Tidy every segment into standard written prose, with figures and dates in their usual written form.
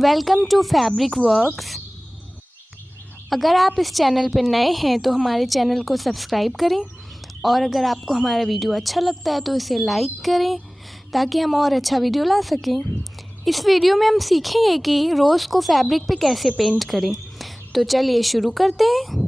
Welcome to fabric works. अगर आप इस चैनल पर नए हैं तो हमारे चैनल को सब्सक्राइब करें और अगर आपको हमारा वीडियो अच्छा लगता है तो इसे लाइक करें ताकि हम और अच्छा वीडियो ला सकें। इस वीडियो में हम सीखेंगे कि रोज़ को फैब्रिक पे कैसे पेंट करें। तो चलिए शुरू करते हैं।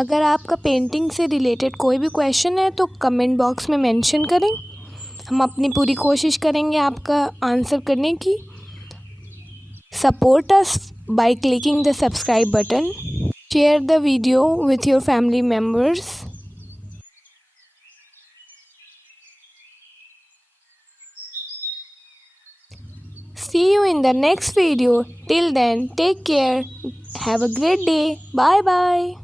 अगर आपका पेंटिंग से रिलेटेड कोई भी क्वेश्चन है तो कमेंट बॉक्स में मेंशन करें, हम अपनी पूरी कोशिश करेंगे आपका आंसर करने की। Support us by clicking the subscribe button, share the video with your family members. See you in the next video. Till then, take care. Have a great day. Bye bye.